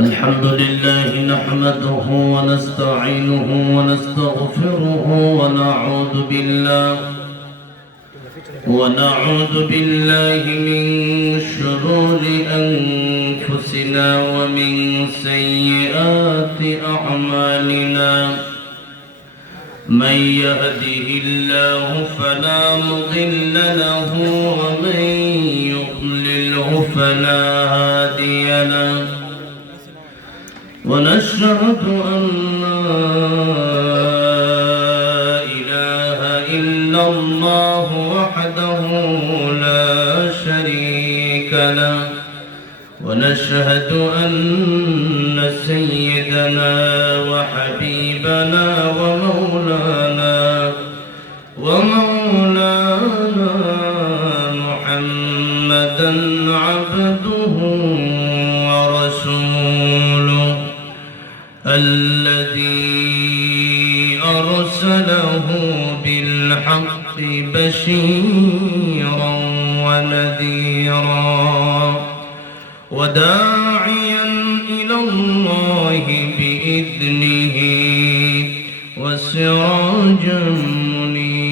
الحمد لله نحمده ونستعينه ونستغفره ونعوذ بالله من شرور أنفسنا ومن سيئات أعمالنا. من يهده الله فلا مضل له ومن يضلله فلا هادي له. ونشهد أن لا إله إلا الله وحده لا شريك له. ونشهد أن سيدنا وحبيبنا ومولانا محمدا عبده ورسوله الذي أرسله بالحق بشيرا ونذيرا وداعيا إلى الله بإذنه وسراجا منيرا.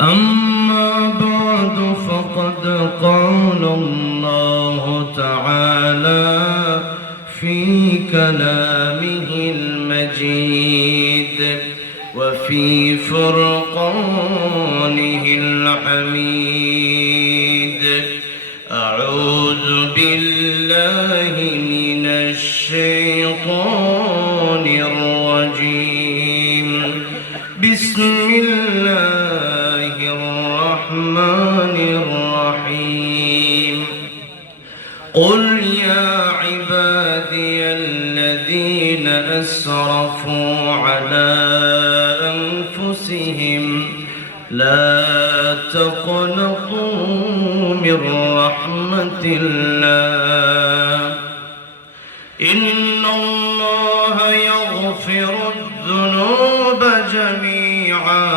أما بعد فقد قال الله تعالى في كلامه المجيد وفي فرقانه الحميد: أعوذ بالله من الشيطان الرجيم. بسم الله الرحمن الرحيم. قل يا عبادي الذين أسرفوا على أنفسهم لا تقنطوا من رحمة الله إن الله يغفر الذنوب جميعا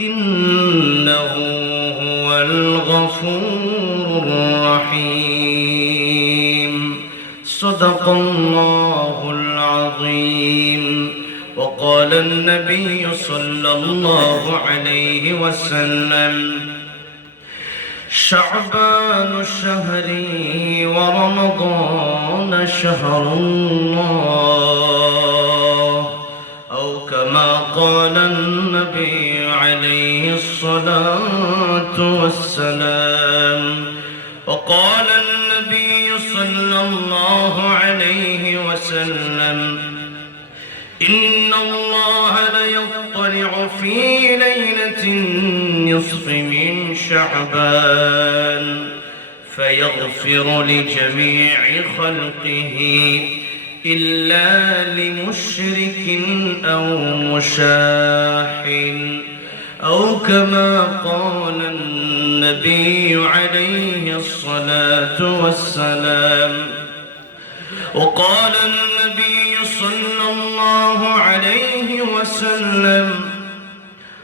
إنه هو الغفور الرحيم. صدق الله العظيم. وقال النبي صلى الله عليه وسلم: شعبان الشهر ورمضان شهر الله، أو كما قال النبي عليه الصلاة والسلام. وقال النبي صلى الله عليه وسلم: إن الله ليطلع في ليلة النصف من شعبان فيغفر لجميع خلقه إلا لمشرك أو مشاح، أو كما قال النبي عليه الصلاة والسلام. وقال النبي صلى الله عليه وسلم: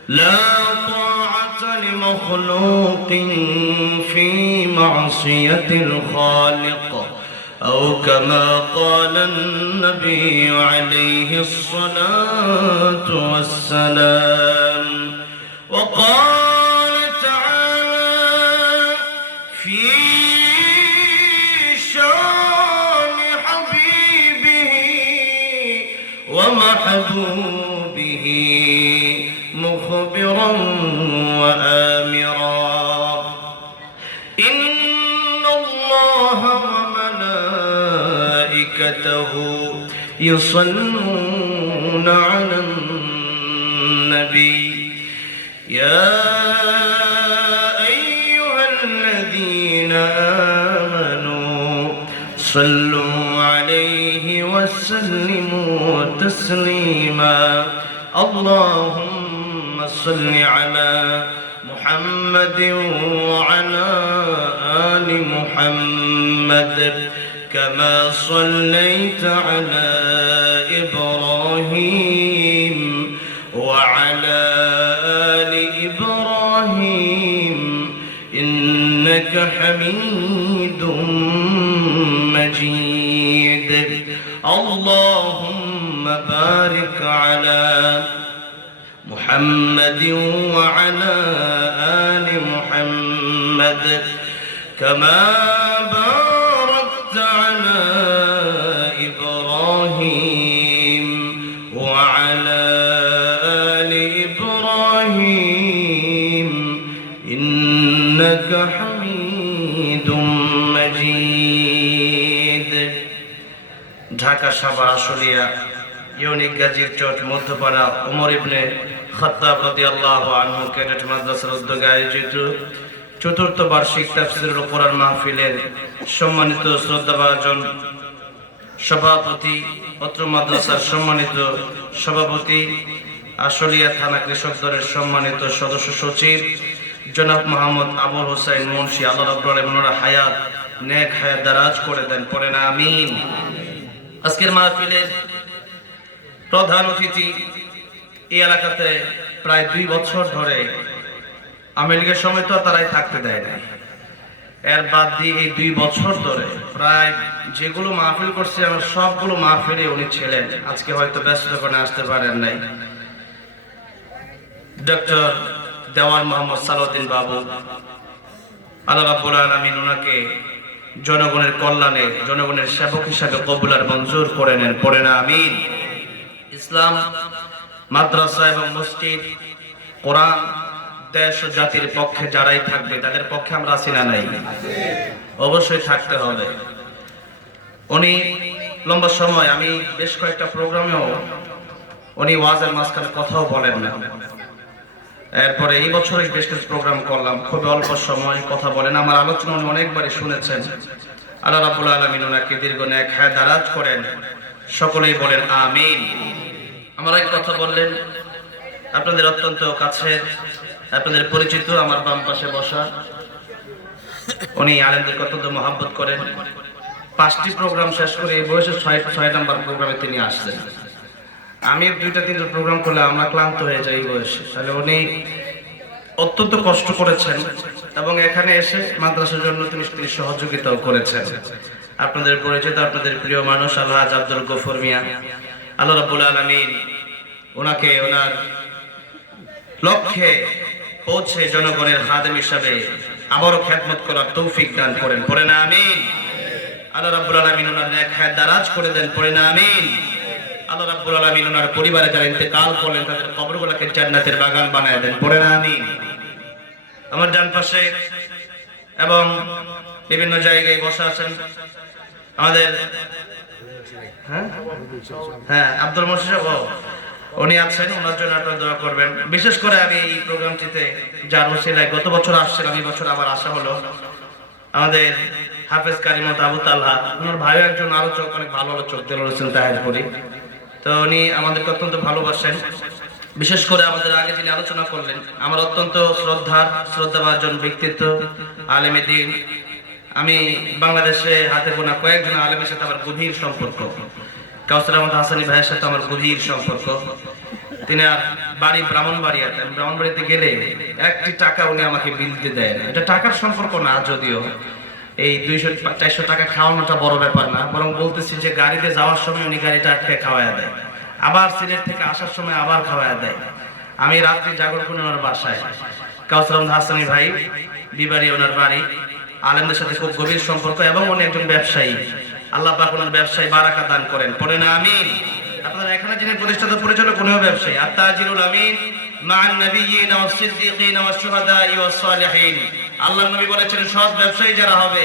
لا طاعة لمخلوق في معصية الخالق، أو كما قال النبي عليه الصلاة والسلام. وقال تعالى في ومحبوبه مخبرا وآمرا: إن الله وملائكته يصلون على النبي يا أيها الذين آمنوا صلوا عليه وسلموا تسليما. اللهم صل على محمد وعلى آل محمد كما صليت على إبراهيم وعلى آل إبراهيم إنك حميد كما باركت على إبراهيم وعلى آل إبراهيم إنك حميد مجيد। ঢাকা সাবা Ashulia unique গাজীর চট মধ্যপাড়া ওমর ইবনে খাত্তাব রাদিয়াল্লাহু আনহু ক্যাডেট মাদ্রাসার উদ্যোগে আয়োজিত চতুর্থ বার্ষিক তাফসীরুল কোরআন মাহফিলের সম্মানিত শ্রদ্ধাভাজন সভাপতি, অত্র মাদ্রাসার সম্মানিত সভাপতি, আশুলিয়া থানা কৃষক দলের সম্মানিত সদস্য সচিব জনাব মোহাম্মদ আবুল হোসেন মুন্সি, আল্লাহ রাব্বুল আলামিন ওনার হায়াত নেক হায়াত দারাজ করে দেন, পড়েন আমিন। আজকের মাহফিলের প্রধান অতিথি এই এলাকাতে প্রায় 2 বছর ধরে আমেরিকার সময় তো তারাই থাকতে দেয় না, এর বাদ দিয়ে এই 2 বছর ধরে প্রায় যেগুলো মাহফিল করছে আমার সবগুলো মাহফিলে উনি ছিলেন। আজকে হয়তো ব্যস্ত করে আসতে পারেন নাই। ডক্টর দেওয়ান মোহাম্মদ সালাউদ্দিন বাবু, আল্লাহ রাব্বুল আলামিন ওনাকে জনগণের কল্যাণে জনগণের সেবক হিসাবে কবুল আর মঞ্জুর করে নেন, পড়েন আমিন। ইসলাম মাদ্রাসা এবং মসজিদ কোরআন দেশ ও জাতির পক্ষে যারাই থাকবে তাদের পক্ষে আমরা আছি না নাই? অবশ্যই থাকতে হবে। উনি লম্বা সময়, আমি বেশ কয়েকটা প্রোগ্রামেও উনি ওয়াজের মাঝখানে কথাও বলেন না, এরপরে এই বছরে বেশ কিছু প্রোগ্রাম করলাম, খুব অল্প সময় কথা বলেন। আমার আলোচনা উনি অনেকবারই শুনেছেন। আল্লাহ রাব্বুল আলামিন ওনাকে দীর্ঘ নেক হায়াত দারাজ করেন, সকলেই বলেন আমিন। আমার এক কথা বললেন, আপনাদের অত্যন্ত কাছের, আপনাদের পরিচিত, আমার বাম পাশে বসা, উনি আলেমদের অত্যন্ত মহাব্বত করেন। 5টি প্রোগ্রাম শেষ করে এই বয়সে 6 নম্বর প্রোগ্রামে তিনি আসছেন। আমি 2-3টা প্রোগ্রাম করলে আমরা ক্লান্ত হয়ে যাই এই বয়সে, তাহলে উনি অত্যন্ত কষ্ট করেছেন এবং এখানে এসে মাদ্রাসার জন্য তিনি সহযোগিতাও করেছেন। আপনাদের পরিচিত, আপনাদের প্রিয় মানুষ আলহাজ আব্দুল গফুর মিয়া, আল্লাহ রাব্বুল আলামিন ওনাকে ওনার লক্ষ্যে পৌঁছে জনগণের খাদেম হিসাবে আবারও খেদমত করার তৌফিক দান করেন, পড়েন আমিন। আল্লাহ রাব্বুল আলামিন ওনার নেক হায়াত দারাজ করে দেন, পড়েন আমিন। আল্লাহ রাব্বুল আলামিন ওনার পরিবারে যারা ইন্তেকাল করলেন তাদের কবরগুলোকে জান্নাতের বাগান বানায় দেন, পড়েন আমিন। আমার ডান পাশে এবং বিভিন্ন জায়গায় বসা আছেন আমাদের আব্দুল মহসিন সাহেব, উনি আছেন, ওনার জন্য আপনারা দোয়া করবেন। বিশেষ করে আমি এই প্রোগ্রামটিতে যার ওসিলায় গত বছর আসছিলাম, এই বছর আবার আসা হলো, আমাদের হাফেজ কারিমত আবু তালহা, ওনার ভাই একজন আলোচক, অনেক ভালো আলোচক দেলোয়ার হোসেন তাহেরপুরি, তো উনি আমাদেরকে অত্যন্ত ভালোবাসেন। বিশেষ করে আমাদের আগে যিনি আলোচনা করলেন, আমার অত্যন্ত শ্রদ্ধাভাজন ব্যক্তিত্ব, আলেমে দ্বীন। আমি বাংলাদেশে হাতে গোনা কয়েকজন আলেমের সাথে আমার গভীর সম্পর্ক। কাউসার আহমদ হাসানি ভাইয়ের সাথে আমার গভীর সম্পর্ক। তিনি আর বাড়ি ব্রাহ্মণবাড়িয়াতে, ব্রাহ্মণবাড়িতে গেলে 1টি টাকা উনি আমাকে বিল দিতে দেয় না। এটা টাকার সম্পর্ক না, যদিও এই 200-400 টাকা খাওয়ানোটা বড় ব্যাপার না, বরং বলতেছি যে গাড়িতে যাওয়ার সময় উনি গাড়িটা আটকে খাওয়ায় দেয়, আবার সিলেট থেকে আসার সময় আবার খাওয়ায় দেয়। আমি রাত্রি জাগর করে ওনার বাসায়, কাউসার আহমদ হাসানি ভাই বিবাড়ি ওনার বাড়ি, আলেমদের সাথে খুব গভীর সম্পর্ক এবং উনি একজন ব্যবসায়ী। আল্লাহ পাক ওনার ব্যবসায় বারাকা দান করেন, পড়েন আমিন। আপনারা এখানে যিনি প্রতিষ্ঠাতা পরিচালক উনিও ব্যবসায়ী, আত-তাজিরুল আমিন মা'আন নাবিয়্যিনা ওয়াস-সিদ্দীকিনা ওয়াশ-শুহাদা'i ওয়াস-সালিহিন। আল্লাহর নবী বলেছেন সৎ ব্যবসায়ী যারা হবে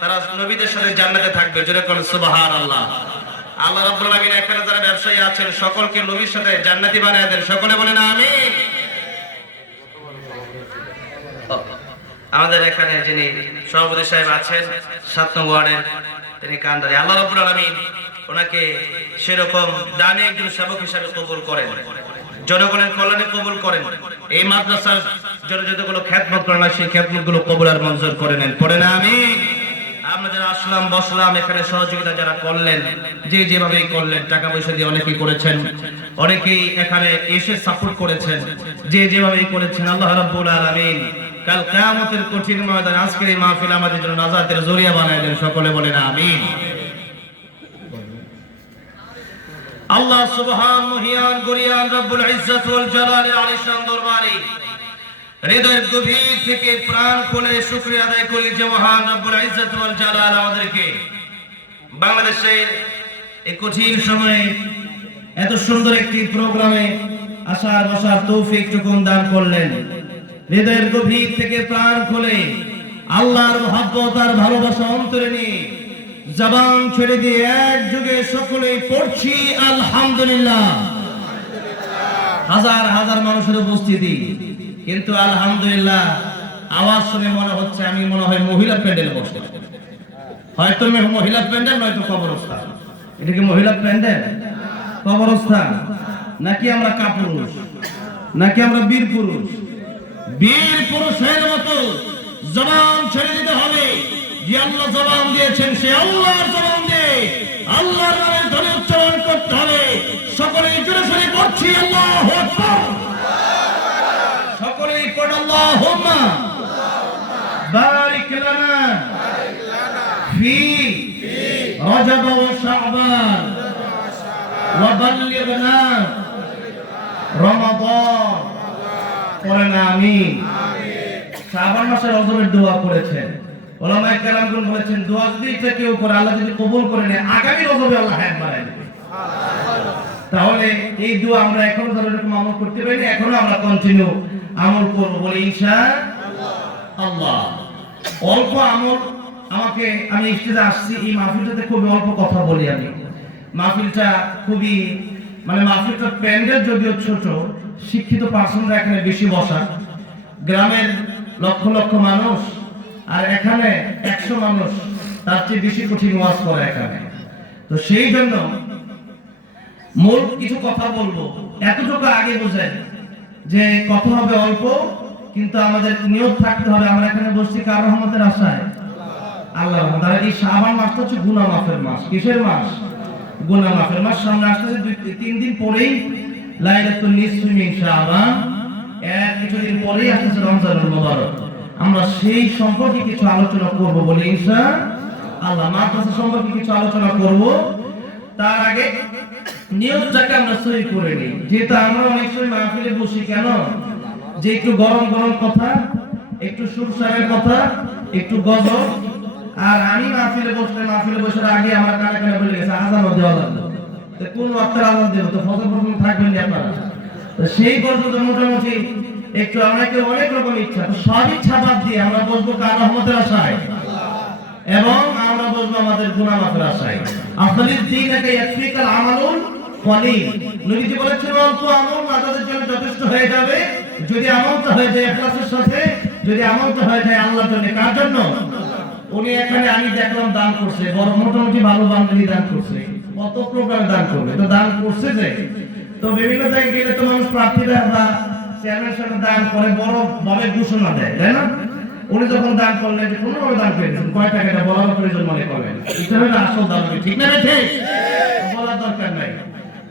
তারা নবীদের সাথে জান্নাতে থাকবে, জোরে বলেন সুবহানাল্লাহ। আল্লাহ রাব্বুল আলামিন এখানে যারা ব্যবসায়ী আছেন সকলকে নবীর সাথে জান্নাতি বানায় দেন, সকলে বলেন আমিন। আমাদের এখানে যিনি সভাপতি সাহেব আছেন 7 নং ওয়ার্ডের, তিনি কান্দারি, আল্লাহ রাব্বুল আলামিন ওনাকে সেরকম দানে একজন সেবক হিসাবে কবুল করেন, জনগণের কল্যাণে কবুল করেন। এই মাদ্রাসার জন্য যতগুলো খেদমত করেন সেই খেদমতগুলো কবুল আর মঞ্জুর করে নেন, পড়েন আমিন। আমরা যারা আসলাম বসলাম, এখানে সহযোগিতা যারা করলেন, যে যেভাবে করলেন, টাকা পয়সা দিয়ে অনেকেই করেছেন, অনেকেই এখানে এসে সাপোর্ট করেছেন, যে যেভাবে করেছেন, আল্লাহ রাব্বুল আলামিন কাল কিয়ামতের কঠিন ময়দানে আজকের এই মাহফিল আমাদের জন্য নাজাতের জরিয়া বানায় দেন, সকলে বলেন আমিন। আল্লাহ সুবহান মুহিয়ান গুরিয়ান রব্বুল ইজ্জত ওয়াল জালালের আলিশান দরবারে হৃদয়ের গভীর থেকে প্রাণ খুলে শুকরিয়া আদায় করি যে মহান রব্বুল ইজ্জত ওয়াল জালাল আমাদেরকে বাংলাদেশের এই কঠিন সময়ে এত সুন্দর একটি প্রোগ্রামে আসার বসার তৌফিক টুকুন দান করলেন। হৃদয়ের গভীর থেকে প্রাণ খুলে আল্লাহর মহব্বত আর ভালোবাসা অন্তরে নিয়ে জবান ছেড়ে দিয়ে এক যুগে সকলেই পড়ছি আলহামদুলিল্লাহ। হাজার হাজার মানুষের উপস্থিতি, কিন্তু আলহামদুলিল্লাহ আওয়াজ শুনে মনে হচ্ছে আমি মনে হয় মহিলা প্যান্ডেল বসে, হয়তো মহিলা প্যান্ডেল নয়তো কবরস্থান। এটা কি মহিলা প্যান্ডেল, কবরস্থান, নাকি আমরা কাপুরুষ, নাকি আমরা বীর পুরুষ? বীর পুরুষের মতো জবান ছেড়ে দিতে হবে। যে আল্লাহ জবান দিয়েছেন সে আল্লাহর জবান দিয়ে আল্লাহর নামের ধ্বনি উচ্চারণ করতে হবে। সকলেই জোরে সোরে পড়ছি আল্লাহু আকবার। সকলেই পড় আল্লাহুম্মা বারিক লানা ফি রজব ওয়া শাবান ওয়া বাল্লিগনা রমাদান। পড়েন আমিন। শাবান মাসে রজবের দোয়া করেছেন, ওলামায়ে কেরামগণ বলেছেন দোয়া যদি এটা কেউ করে আল্লাহ যদি কবুল করে নেয় আগামী রজবে আল্লাহ হায়াত বাড়ায় দেবে। তাহলে এই দোয়া আমরা এখনো ধরে এরকম আমল করতে পারি, এখনো আমরা কন্টিনিউ আমল করব বলে ইনশাআল্লাহ। অল্প আমল আমি স্টেজে আসছি, এই মাহফিলটাতে খুব অল্প কথা বলি আমি। মাহফিলটা খুবই মাহফিলটা প্যান্ডেল যদিও ছোট, শিক্ষিত পার্সনরা এখানে বেশি বসা, গ্রামের লক্ষ লক্ষ মানুষ, আর এখানে 100 মানুষ, তার চেয়ে বেশি কঠিন ওয়াজ করে এখানে। তো সেই জন্য মূল কিছু কথা বলবো, এতটুকু আগে বোঝেন যে কথা হবে অল্প, কিন্তু আমাদের নিয়ত থাকতে হবে আমরা এখানে বসছি কার রহমতের আশায়, আল্লাহর রহমত। আর এই শাবান মাসটা হচ্ছে গুনাহ মাফের মাস। কিসের মাস? গুনাহ মাফের মাস। সামনে আসতেছে 2-3 দিন পরেই লাইলাতুল নিসফি মিন শাবান, কিছুদিন পরেই আসতেছে রমজানুল মুবারক। আমরা সেই সম্পর্কে কিছু আলোচনা করব বলে ইনশাআল্লাহ। মাদ্রাসা সম্পর্কে কিছু আলোচনা করব। তার আগে নিয়তটাকে আমরা সহি করে নিই। যেহেতু আমরা অনেক সময় মাহফিলে বসি কেন, যে একটু গরম গরম কথা, একটু সুরসারের কথা, একটু গজল। আর আমি মাহফিলে বসার আগে আমার কানে কানে বলে গেছে আযানও দেওয়া লাগবে। তো কোন ওয়াক্তের আযান দেব? তো ফজর পর্যন্ত থাকবেন না আপনারা। তো সেই পর্যন্ত মোটামুটি একটু আমাকে অনেক রকম ইচ্ছা, সব ইচ্ছা বাদ দিয়ে আমরা বলবো কার রহমতের আশায়, এবং আমরা বলবো আমাদের গুনাহ মাফের আশায়। আপনাদের দীনকে ইয়াকফিকাল আমালুল কলিল। নবীজি বলেছেন অল্প আমল আমাদের জন্য যথেষ্ট হয়ে যাবে, যদি আমলটা হয়ে যায় ইখলাসের সাথে, যদি আমলটা হয়ে যায় আল্লাহর জন্য। কার জন্য? উনি এখানে আমি দেখলাম দান করছে, বড় মোটামুটি ভালো বাঙালি দান করছে, কত প্রকার দান করবে, তো দান করছে যে। তো বিভিন্ন জায়গায় গেলে তো মানুষ প্রার্থীরা বা চেয়ারম্যান সাহেব দান করে, বড় ভাবে ঘোষণা দেয়, তাই না? উনি যখন দান করলেন যে কোনো দান করেছেন, কয় টাকাটা বলার প্রয়োজন মনে করেন, এটা হলো আসল দান, ঠিক না? ঠিক, বলার দরকার নাই।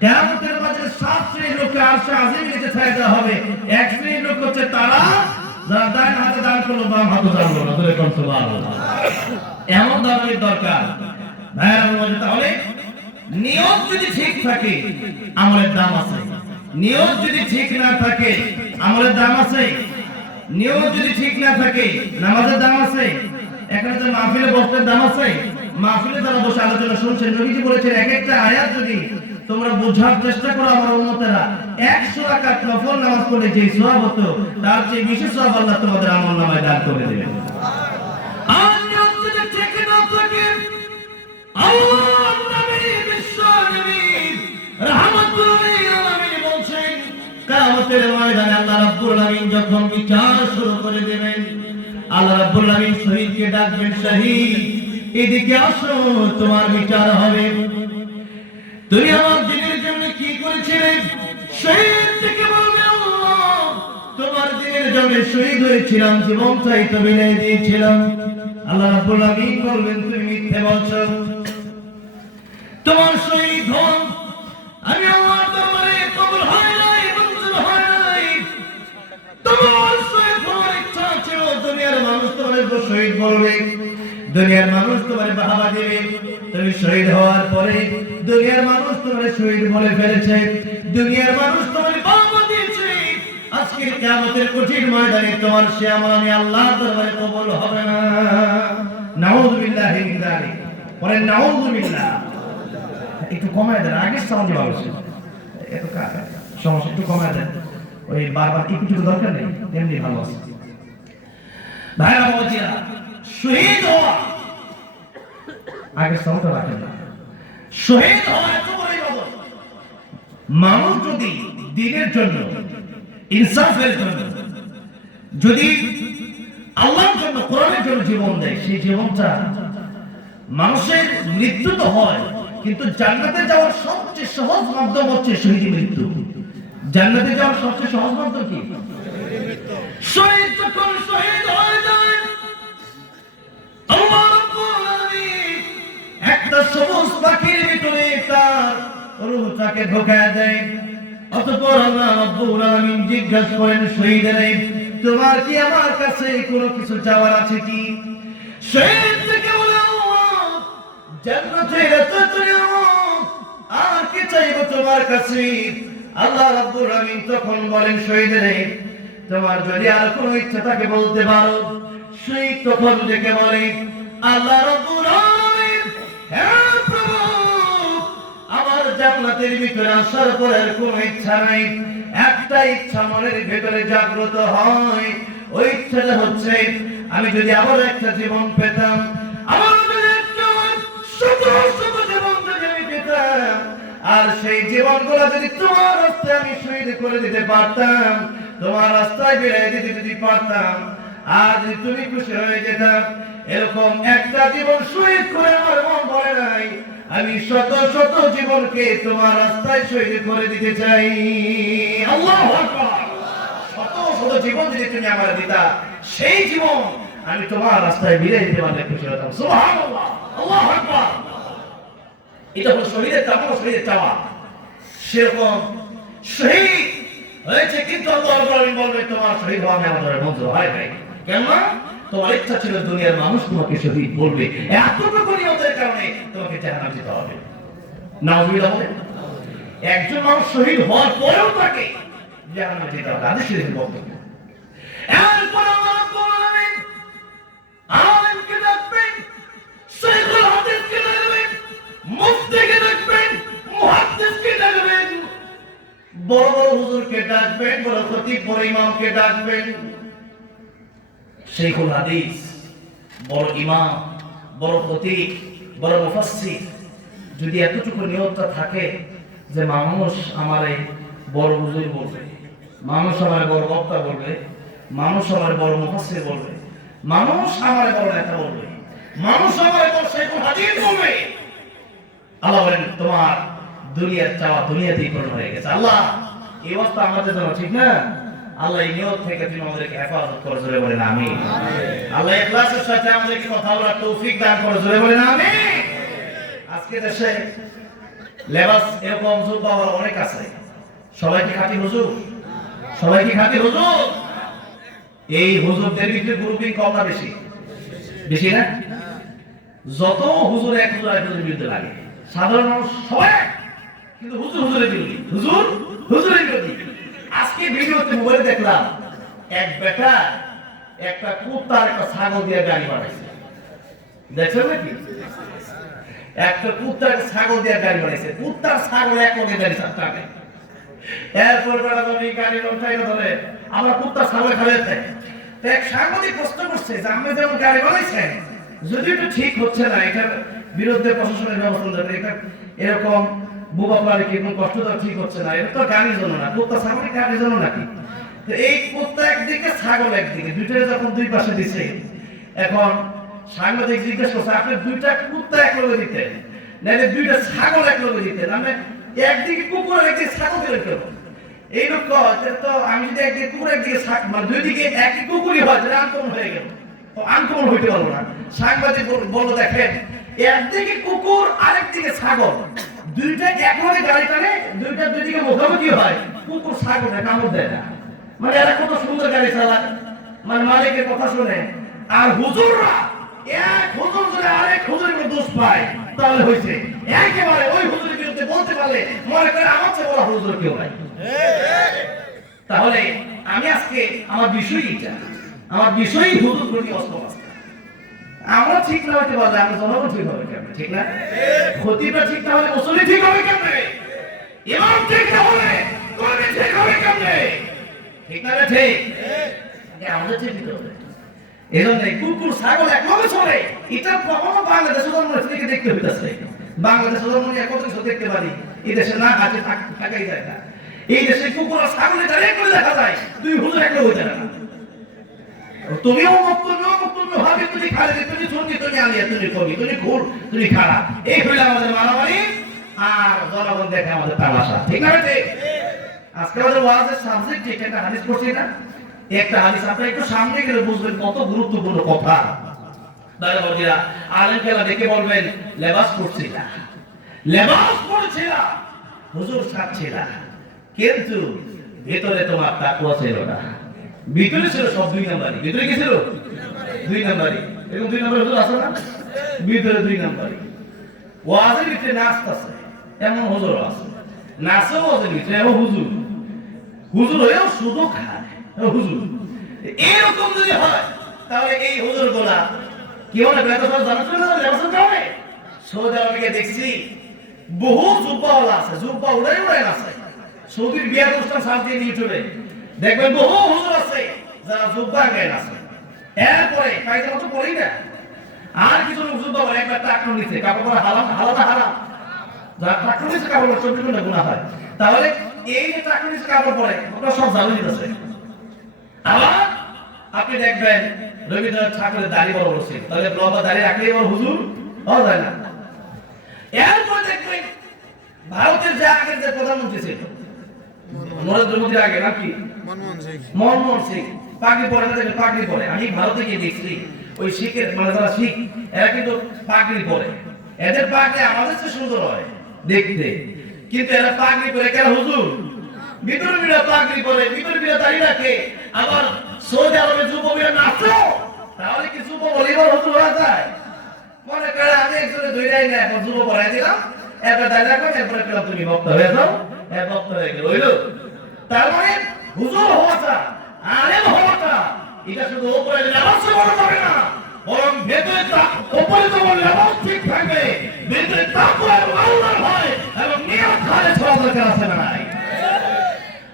কিয়ামতের মাঝে 7 শ্রেণীর লোককে আরশে আজিম নিচে ছায়া দেওয়া হবে। এক শ্রেণীর লোক হচ্ছে তারা যারা ডান হাতে দান করলো, বাম হাতে দান করলো, ধরে কোন সুবহানাল্লাহ। এমন দানের দরকার ভাইরা বলে। তাহলে নিয়ত যদি ঠিক থাকে আমলের দাম আছে, নিয়ত যদি ঠিক না থাকে আমলের দাম আছে, নিয়ত যদি ঠিক না থাকে নামাজের দাম আছে। এখানে যে মাহফিলে বসতে দাম আছে, মাহফিলে যারা বসে আলোচনা শুনছেন, নবীজি বলেছেন এক একটা আয়াত যদি তোমরা বোঝার চেষ্টা করো আমার উম্মতেরা, 100 রাকাত নফল নামাজ পড়লে যে সওয়াব হতো তার চেয়ে বেশি সওয়াব আল্লাহ তোমাদের আমলনামায় দান করে দেবেন। আর নিয়ত যদি ঠিক না থাকে, আল্লাহর নবী বিশ্ব নবী রাহমাতুল লিল আলামিন বলেন কিয়ামতের ময়দানে আল্লাহ রাব্বুল আলামিন যখন বিচার শুরু করে দেবেন, আল্লাহ রাব্বুল আলামিন শহীদকে ডাকবেন, শহীদ এদিকে আসো, তোমার বিচার হবে। তুমি আমার দিনের জন্য কি করেছিলে? শহীদ থেকে বলবে আল্লাহ তোমার দিনের জন্য শহীদ হয়েছিলাম, জীবনটাই তো বিলিয়ে দিয়েছিলাম। আল্লাহ রাব্বুল আলামিন বলবেন তুমি মিথ্যা বলছো, তোমার শহীদ হন আমি আল্লাহর দরবারে কবুল হয় নাই, মঞ্জুর হয় নাই। তোমার শহীদ হওয়ার ইচ্ছা ছিল, দুনিয়ার মানুষ তোমার শহীদ বলবে, দুনিয়ার মানুষ তোমার বাহবা দেবে। তুমি শহীদ হওয়ার পরে দুনিয়ার মানুষ তোমার শহীদ বলে ফেলেছে, দুনিয়ার মানুষ তোমার বাহবা দিয়েছে। আজকে আজকের কিয়ামতের কঠিন ময়দানে তোমার সে আমল আমি আল্লাহর দরবারে কবুল হবে না। নাউযু বিল্লাহি মিন যালিক। পরে নাউযু বিল্লাহ। একটু কমায় দেন, আগে সাউন্ড ভালো ছিল, এত সমস্যা, একটু কমায় দেন, ওই বারবার একটু দরকার নেই, এমনি ভালো আছে। ভাইরা বাবাজিরা, শহীদ হওয়া, আগে সাউন্ডটা রাখেন না, শহীদ হওয়া এত বড় ইবাদত। মানুষ যদি দ্বীনের জন্য, ইনসাফের জন্য, যদি আল্লাহর জন্য, কোরআনের জন্য জীবন দেয়, সেই জীবনটা, মানুষের মৃত্যু তো হয়, কিন্তু জান্নাতে যাওয়ার সবচেয়ে সহজ মাধ্যম হচ্ছে শহীদ মৃত্যু। জান্নাতে যাওয়ার সবচেয়ে সহজ মাধ্যম কি? শহীদ যখন শহীদ হয়ে যায়, আল্লাহ রাব্বুল আলামিন একটা সবুজ পাখির ভিতরে তার রূহটাকে ঢোকায় দেয়। অতঃপর আল্লাহ রাব্বুল আলামিন জিজ্ঞাসা করেন শহীদের, তোমার কি আমার কাছে কোনো কিছু চাওয়ার আছে কি? শহীদ থেকে বলে, আল্লাহ জান্নাতের এত নিয়ামত, আর কি চাইবো তোমার কাছে? আল্লাহ রাব্বুল আলামিন তখন বলেন শহীদের, তোমার যদি আর কোনো ইচ্ছা থাকে বলতে পারো। শহীদ তখন ডেকে বলে, আল্লাহ রাব্বুল আলামিন, হে প্রভু, আমার জান্নাতের ভিতরে আসার পর আর কোনো ইচ্ছা নাই, একটা ইচ্ছা মনের ভিতরে জাগ্রত হয়। ওই ইচ্ছাটা হচ্ছে, আমি যদি আবার একটা জীবন পেতাম, আমার যদি একটা শত শত জীবন যদি আমি পেতাম, আর সেই জীবনগুলো যদি তোমার রাস্তায় আমি শহীদ করে দিতে পারতাম, তোমার রাস্তায় বেড়ে দিতে যদি পারতাম, আর যদি তুমি খুশি হয়ে যেতাম। এরকম একটা জীবন শহীদ করে আমার মন ভরে নাই, আমি শত শত জীবনকে তোমার রাস্তায় শহীদ করে দিতে চাই। আল্লাহু আকবার। শত শত জীবন যদি তুমি আমার দিতা, সেই জীবন আমি তোমার রাস্তায় বিলিয়ে দিতে পারলে খুশি হতাম। সুবহানাল্লাহ, আল্লাহু আকবার। এটা হলো শহীদের চাওয়া, শহীদের চাওয়া। সেরকম শহীদ হয়েছে, কিন্তু আল্লাহ বলবে তোমার শহীদ হওয়া আমি আমার মঞ্জুর হয় নাই। কেন? তোমার ইচ্ছা ছিল দুনিয়ার মানুষ তোমাকে শহীদ বলবে, এতটুকু নিয়তের কারণে তোমাকে জাহান্নামে যেতে হবে। নাউজুবিল্লাহ বলে, একজন মানুষ শহীদ হওয়ার পরেও তাকে জাহান্নামে যেতে হবে। হাদিস শরীফের বক্তব্য। এরপর আল্লাহ রাব্বুল আলামিন আলেমকে ডাকবেন, শাইখুল হাদিসকে ডাকবেন, মুফতিকে ডাকবেন, মুহাদ্দিসকে ডাকবেন, বড় বড় হুজুরকে ডাকবেন, বড় খতিব, বড় ইমামকে ডাকবেন। শাইখুল হাদিস, বড় ইমাম, বড় খতিব, বড় মুফাসসির, যদি এতটুকু নিয়তটা থাকে যে মানুষ আমারে বড় হুজুর বলবে, মানুষ আমার বড় বক্তা বলবে, মানুষ আমার বড় মুফাসসির বলবে, মানুষ আমার বড় নেতা বলবে, মানুষ আমার বড় শাইখুল হাদিস বলবে, আল্লাহ বলেন তোমার দুনিয়ার চাওয়া দুনিয়াতেই পূর্ণ হয়ে গেছে। আল্লাহ এই অবস্থা আমাদের জন্য ঠিক না। আল্লাহ এই নিয়ত থেকে তুমি আমাদেরকে হেফাজত করে, জোরে বলেন আমিন। আল্লাহ ইখলাসের সাথে আমাদেরকে কথা বলার তৌফিক দান করে, জোরে বলেন আমিন। আজকে দেশে লেবাস এরকম জুব্বা অনেক আছে, সবাই কি খাঁটি হুজুর? সবাই কি খাঁটি হুজুর? এই হুজুরদের ভিতরে গ্রুপিং কম না বেশি? বেশি না? যত হুজুর এক হুজুর এক হুজুরের বিরুদ্ধে লাগে, সাধারণ মানুষ সবাই, কিন্তু হুজুর হুজুরের বিরোধী, হুজুর হুজুরের বিরোধী। আজকে ভিডিওতে মোবাইলে দেখলাম এক বেটা একটা কুত্তা আর একটা ছাগল দিয়ে গাড়ি বানাইছে, দেখছেন নাকি? একটা কুত্তা একটা ছাগল দিয়ে গাড়ি বানাইছে, কুত্তার ছাগল এক লগে গাড়ি চালাবে। এরপর বেটা যখন গাড়ি উঠাই ধরে আমরা কুত্তা ছাগল খাবে থাকে। তো এক সাংবাদিক প্রশ্ন করছে যে আপনি যেমন গাড়ি বানাইছেন, যদি এটা ঠিক হচ্ছে না, এটার বিরুদ্ধে প্রশাসনের ব্যবস্থা নেবে, এটা এরকম বুবা পারে কি কোনো কষ্ট তো ঠিক হচ্ছে না, এটা তো গাড়ির জন্য না, কুত্তা ছাগল গাড়ির জন্য নাকি? তো এই কুত্তা একদিকে ছাগল একদিকে, দুইটারে যখন দুই পাশে দিছে, এখন সাংবাদিক জিজ্ঞেস করছে আপনি দুইটা কুত্তা এক লগে দিতেন নাহলে দুইটা ছাগল এক লগে দিতেন, আপনি একদিকে কুকুর আর একদিকে ছাগল দিলেন কেন? এইরকম তো আমি যদি একদিকে কুকুর একদিকে মানে দুই দিকে একই কুকুরই হয়, যেটা আনকমন হয়ে গেল, তো আনকমন হইতে পারবো না। সাংবাদিক বললো দেখেন একদিকে কুকুর আরেকদিকে ছাগল, দুইটা একভাবে গাড়ি টানে, দুইটা দুই দিকে মুখোমুখি হয়, কুকুর ছাগলের কামড় দেয় না, মানে এরা কত সুন্দর গাড়ি চালায়, মানে মালিকের কথা শুনে। আর হুজুররা এক হুজুর যদি আরেক হুজুরের দোষ পায় তাহলে হয়েছে একেবারে ওই হুজুরের বিরুদ্ধে বলতে পারলে মনে করে আমার চেয়ে বড় হুজুর কেউ নাই। তাহলে আমি আজকে আমার বিষয় এটা, আমার বিষয়ই হুজুর প্রতি অস্ত। আমরা ঠিক না হতে পারলে আমরা জনগণ ঠিক হবে কেমন, ঠিক না? খতিবটা ঠিক না হলে মুসল্লি ঠিক হবে কেমনে? ইমাম ঠিক না হলে কর্মী ঠিক হবে কেমনে? ঠিক না? ঠিক আমাদের ঠিক হবে। এজন্য কুকুর ছাগল একভাবে চলে, এটা কখনো বাংলাদেশের জন্ম থেকে দেখতে হইতেছে। বাংলাদেশের জন্ম নিয়ে কত কিছু দেখতে পারি, এই দেশে না হাতে থাকাই যায় না। এই দেশে কুকুর আর ছাগল এটা করে দেখা যায়, তুই হুজুর একটা হয়ে যায় না। তুমিও বক্তব্য ভাবে তুমি খালি তুমি শুনছি, তুমি আলিয়া, তুমি কবি, তুমি ঘুর, তুমি খারাপ, এই হইলে আমাদের মারামারি আর জনগণ দেখে আমাদের তামাশা, ঠিক না? আজকে আমাদের ওয়াজের সাবজেক্ট ঠিক একটা হাদিস পড়ছি না, একটা হাদিস আপনারা একটু সামনে গেলে বুঝবেন কত গুরুত্বপূর্ণ কথা। দাদা আলেম খেলা দেখে বলবেন লেবাস পড়ছি না, লেবাস পড়ছি না, হুজুর সাজছি না, কিন্তু ভেতরে তোমার তাকওয়া ছিল না। ভিতরে ছিল সব 2 নাম্বারই, ভিতরে কি ছিল? 2 নাম্বারই। এরকম 2 নাম্বার হুজুর আছে না? ভিতরে 2 নাম্বারই। ওয়াজের ভিতরে নাচ আছে, এমন হুজুর আছে। নাচও ওয়াজের ভিতরে, এমন হুজুর। হুজুর হয়েও শুধু খায়, হুজুর। এরকম যদি হয় তাহলে এই হুজুর গোলা কি হলে বেতন জানা? সৌদি আরবে দেখছি বহু জুব্বাওয়ালা আছে, জুব্বা উড়াই আছে। সৌদির বিয়ার অনুষ্ঠান সার দিয়ে ইউটিউবে দেখবেন বহু হুজুর আছে যারা জুব্বা গায়ে আছে। এরপরে পায়জামা তো পরেই না, আর কিছু লোক জুব্বা পরে একবার টাকন নিচ্ছে, কাপড় পরে হালাদা হারাম। যারা টাকন নিচ্ছে কাপড় পরে 24 ঘন্টা গুনাহ হয়। তাহলে এই যে টাকন নিচ্ছে কাপড় পরে ওটা সব জানো দিতেছে। আবার আপনি দেখবেন রবীন্দ্রনাথ ঠাকুরের দাড়ি বড় বড় ছিল, তাহলে লম্বা দাড়ি রাখলেই বড় হুজুর হওয়া যায় না। এরপরে দেখবেন ভারতের যে আগের যে প্রধানমন্ত্রী ছিল নরেন্দ্র মোদীর আগে নাকি মনমোহন সিং, পাগড়ি পরে না, দেখবেন পাগড়ি পরে। আমি ভারতে গিয়ে দেখছি ওই শিখের মানে যারা শিখ এরা কিন্তু পাগড়ি পরে, এদের পাগড়ি আমাদের চেয়ে সুন্দর হয় দেখতে, কিন্তু এরা পাগড়ি পরে কেন হুজুর? ভিতরে বিরা পাগড়ি পরে, ভিতরে বিরা দাড়ি রাখে। আবার সৌদি আরবে যুবকরা নাচো, তাহলে কি যুব বলিবার হুজুর হওয়া যায়? মনে করে আমি একজনে ধইরাই না, এখন যুব পড়াই দিলাম, এবার দাড়ি রাখো, এরপরে পেলাম তুমি বক্তা হয়ে যাও, বক্তা হয়ে গেল হইল। তার মানে হুজুর হওয়াটা, আলেম হওয়াটা এটা শুধু উপরে লেবাসে বলা যাবে না, বরং ভেতরে উপরে যেমন লেবাস ঠিক থাকবে, ভেতরে তাকওয়া এবং আল্লাহর ভয় এবং নিয়ত খালেস হওয়া দরকার আছে না নাই?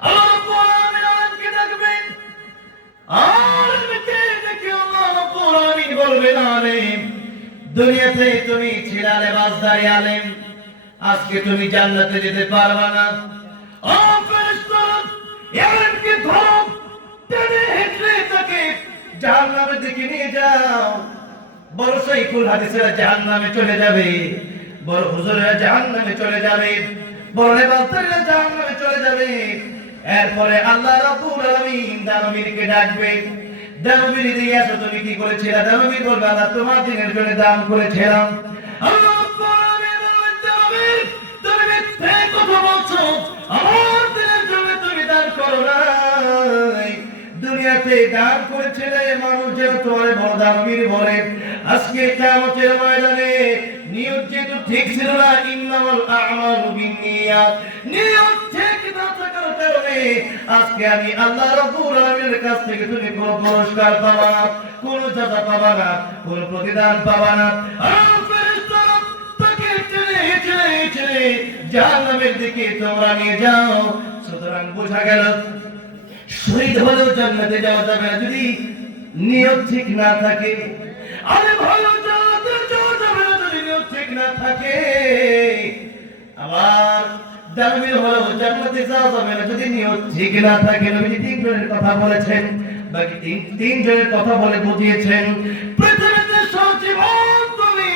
আল্লাহ রাব্বুল আলামিন আমাকে দেখবেন আর দেখে আল্লাহ রাব্বুল আলামিন বলবেন, আলেম দুনিয়াতে তুমি ছিলা লেবাসদারি আলেম, আজকে তুমি জান্নাতে যেতে পারবা না। ও ফেরেশতা, আলেমকে ধরো, টেনে হেঁচড়ে তাকে জাহান্নামের দিকে নিয়ে যাও। বড় শাইখুল হাদিসেরা জাহান্নামে চলে যাবে, বড় হুজুরেরা জাহান্নামে চলে যাবে, বড় লেবাসদারিরা জাহান্নামে চলে যাবে। এরপরে আল্লাহ রাব্বুল আলামিন দানবীরকে ডাকবে, দানবীর দিয়ে আসো, তুমি কি করেছিলা? দানবীর বলবে, আল্লাহ তোমার দিনের জন্য দান করেছিলাম। আল্লাহ রাব্বুল আলামিন বলবেন, দানবীর তুমি মিথ্যে কথা বলছো, আমার দিনের জন্য তুমি দান করো নাই। দুনিয়াতে দান করেছিলে মানুষ যেন তোমার বড় দানবীর বলে, আজকে কিয়ামতের ময়দানে নিয়ত যেহেতু ঠিক ছিল না, ইন্নামাল আ'মালু বিন্নিয়াত, নিয়ত ঠিক না থাকার কারণে আজকে আমি আল্লাহ রাব্বুল আলামিনের কাছ থেকে তুমি কোনো পুরস্কার পাবা না, কোনো জাযা পাবা না, কোনো প্রতিদান পাবা না। আর ফেরেশতারা তাকে টেনে হেঁচড়ে জাহান্নামের দিকে তোমরা নিয়ে যাও। সুতরাং বোঝা গেল শহীদ হলেও জান্নাতে যাওয়া যাবে না যদি নিয়ত ঠিক না থাকে। আরে ভালো জান্নাতে যাওয়া যাবে না যদি নিয়ত ঠিক না থাকে। আবার দানবীর হলেও জান্নাতে যাওয়া যাবে না যদি নিয়ত ঠিক না থাকে। নবীজি 3 জনের কথা বলেছেন, বাকি 3 জনের কথা বলে বুঝিয়েছেন। পৃথিবীতে সজীবন তুমি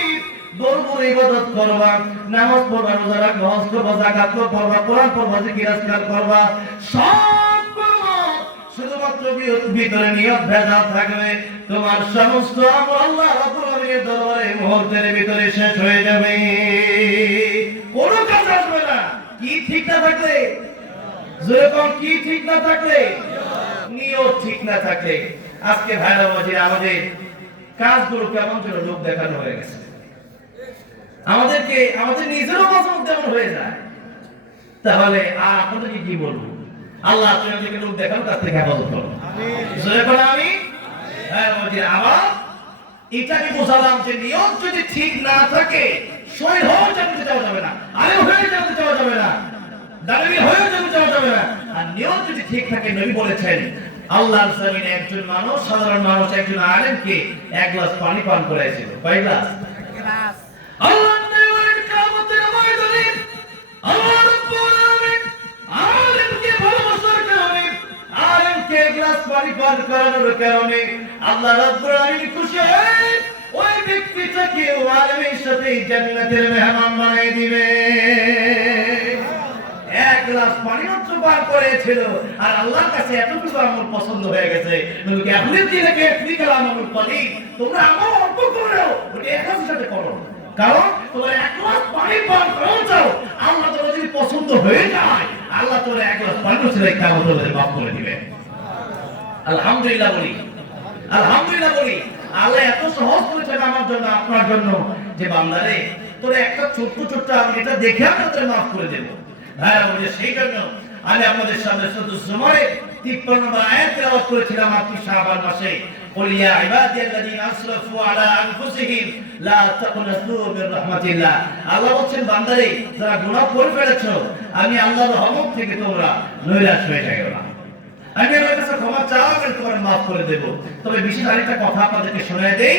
বড় ইবাদত করবা, নামাজ পড়বা, রোজা রাখবা, হজ করবা, যাকাত করবা, কোরআন পড়বা, জিকির আজকার করবা, সব করবা, শুধুমাত্র ভিতরে নিয়ত ভেজাল থাকবে, তোমার সমস্ত আমল আল্লাহ রাব্বুল আলামিনের দরবারে মুহূর্তের ভিতরে শেষ হয়ে যাবে, কোনো কাজ আসবে না। কি ঠিক না থাকলে, যেরকম কি ঠিক না থাকলে, নিয়ত ঠিক না থাকলে। আজকে ভাইরা বাজিরা আমাদের কাজগুলো কেমন ছিল, লোক দেখানো হয়ে গেছে। আমাদের নিজেরও পছন্দ তেমন হয়ে যায়। তাহলে আর আপনাদেরকে কি বলবো, আল্লাহ তুমি আমাদেরকে লোক দেখানো তার থেকে হেফাজত করো জোরে বলো আমি হ্যাঁ বলছি আবার এটাকে বোঝালাম যে নিয়ত যদি ঠিক না থাকে শহীদ হয়ে যেতে চাওয়া যাবে না আলেম হয়ে যেতে চাওয়া যাবে না দানবীর হয়ে যেতে চাওয়া যাবে না আর নিয়ত যদি ঠিক থাকে নবী বলেছেন আল্লাহর জমিনে একজন মানুষ সাধারণ মানুষ একজন আলেমকে এক গ্লাস পানি পান করাইছিল কয় গ্লাস আল্লাহ নেওয়ার কিয়ামতের ময়দানে আল্লাহ রাব্বুল আলামিন আলেমকে ভালোবাসার কারণে আলেমকে এক গ্লাস পানি পান করানোর কারণে আল্লাহ রাব্বুল আলামিন খুশি হয়ে ওই ব্যক্তিটাকে আলেমের সাথে জান্নাতের মেহমান বানিয়ে দিবে এক গ্লাস পানি মাত্র পান করেছিল আর আল্লাহর কাছে এতটুকু আমল পছন্দ হয়ে গেছে নবীকে আপনি দিলেকে ফ্রি কালাম আমল করি তোমরা আমল অল্প করো ওটা একসাথে সাথে করো কারণ তোমরা এক গ্লাস পানি পান করো চাও আল্লাহ তোমার যদি পছন্দ হয়ে যায় আল্লাহ তোমার এক গ্লাস পানি করে কিয়ামত তোমাদের মাফ করে দিবে আলহামদুলিল্লাহ বলি আলহামদুলিল্লাহ বলি আল্লাহ এত সহজ করেছেন আমার জন্য আপনার জন্য যে বান্দারে তোরা একটা ছোট্ট ছোট্ট আমি এটা দেখে আমি তোদের মাফ করে দেব হ্যাঁ বলে সেই জন্য আমি আপনাদের সামনে সূরা জুমারে 53 নম্বর আয়াত তেলাওয়াত করেছিলাম আজকে শাবান মাসে قل يا عبادي الذين اسرفوا على انفسهم لا تقنطوا من رحمة الله আল্লাহ বলেন বান্দারে যারা গুনাহ করে ফেলেছো আমি আল্লাহর রহমত থেকে তোমরা নৈরাশ হয়ে যাও না আমি আল্লাহর কাছে ক্ষমা চাও আমি তোমার maaf করে দেব তবে বিশেষ আরেকটা কথা আপনাদেরকে শোনায় দেই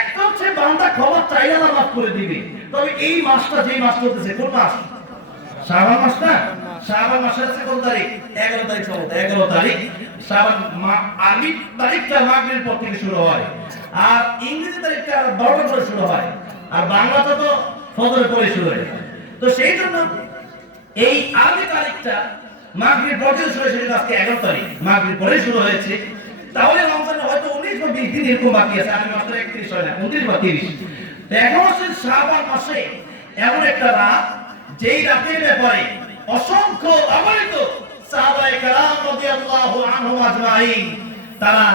একটা হচ্ছে বান্দা ক্ষমা চাইলে আল্লাহ maaf করে দিবে তবে এই মাসটা যেই মাস চলতেছে কোন মাস শাবান মাস না শাবান মাসের আছে কোন তারিখ 11 তারিখ সম্ভবত 11 তারিখ শাবান আরবি তারিখটা মাগরিবের পর থেকে শুরু হয় আর ইংরেজি তারিখটা 12টার পরে শুরু হয় আর বাংলাটা তো ফজরের পরে শুরু হয় তো সেই জন্য এই আরবি তারিখটা মাগরিব পর থেকে শুরু হয়েছে আজকে 11 তারিখ মাগরিব পরে শুরু হয়েছে তাহলে রমজানের হয়তো 19 বা 20 দিন এরকম বাকি আছে আমি মাত্র 31 হয় না 29 বা 30 তো এখন হচ্ছে শাবান মাসে এমন একটা রাত যেই রাতের ব্যাপারে অসংখ্য অগণিত সাহাবায়ে কেরাম রাদিয়াল্লাহু আনহুম আজমাইন তারা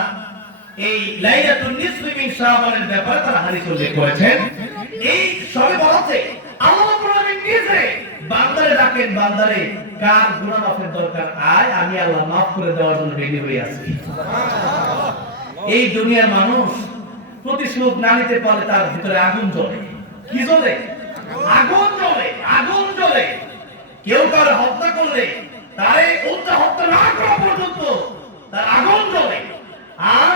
এই লাইলাতুন নিসফি মিন শাবানের ব্যাপারে তারা হাদিস উল্লেখ করেছেন এই সবে বলাতে আল্লাহ রাব্বুল আলামিন নিজে বান্দারে ডাকেন বান্দারে কার গুনাহ মাফের দরকার আয় আমি আল্লাহ maaf করে দেওয়ার জন্য রেডি হয়ে আছি সুবহানাল্লাহ এই দুনিয়ার মানুষ প্রতিশোধ না নিতে পারলে তার ভিতরে আগুন জ্বলে কি জ্বলে আগুন জ্বলে আগুন জ্বলে কেউ কার হত্যা করলে তারে উল্টা হত্যা না করা পর্যন্ত তার আগুন জ্বলে আর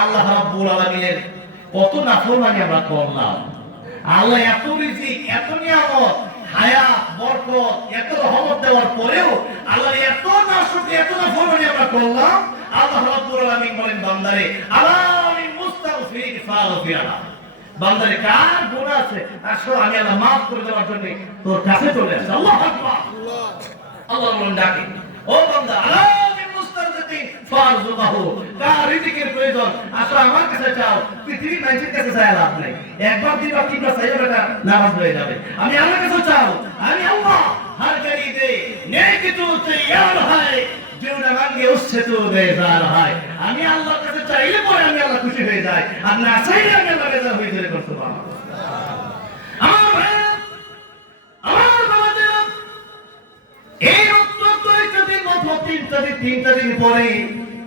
আল্লাহ রাব্বুল আলামিনের কত নাফরমানি আমরা করলাম আল্লাহ এত রিজিক এত নিয়ামত হায়াত বরকত এত রহমত দেওয়ার পরেও আল্লাহ এত নাশকরি এত নাফরমানি আমরা করলাম আল্লাহ রাব্বুল আলামিন বলেন বান্দারে আলামিন মুস্তাগফিরিন ফাগফিরনা বান্দারে কার গুনাহ আছে আসো আমি আল্লাহ maaf করে দেওয়ার জন্য তোর কাছে চলে আসি আল্লাহু আকবার আল্লাহ বলেন ডাকে ও বান্দা আলামিন মুস্তাগফিরিন ফারজুকাহু কার রিজিকের প্রয়োজন আসো আমার কাছে চাও পৃথিবীর মানুষের কাছে চাই লাভ নাই একবার দিবা তিনবার চাইও এটা নারাজ হয়ে যাবে আমি আল্লাহর কাছে চাও আমি আল্লাহ हर गरीब नेक तो तैयार है जो ना मांगे उससे तो बेजार है আমি আল্লাহর কাছে চাইলে পরে আমি আল্লাহ খুশি হয়ে যায় আর না চাইলে আমি আল্লাহ বেজার হয়ে যাবে সুবহানাল্লাহ আমার ভাই আমার বাবাদের এই অত্যন্ত যদি মত তিনটা দিন পরে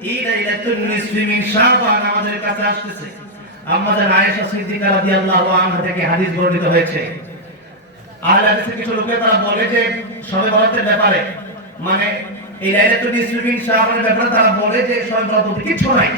এই লাইলাতুন নিসফি মিন শাবান আমাদের কাছে আসছে আমাদের আয়েশা সিদ্দিকা রাদিয়াল্লাহু আনহা থেকে হাদিস বর্ণিত হয়েছে আহলে হাদিসের কিছু লোকে তারা বলে যে শবে বরাতের ব্যাপারে মানে এই লাইলাতুল নিসফি মিন শাবানের ব্যাপারে তারা বলে যে শবে বরাত বলতে কিছু নাই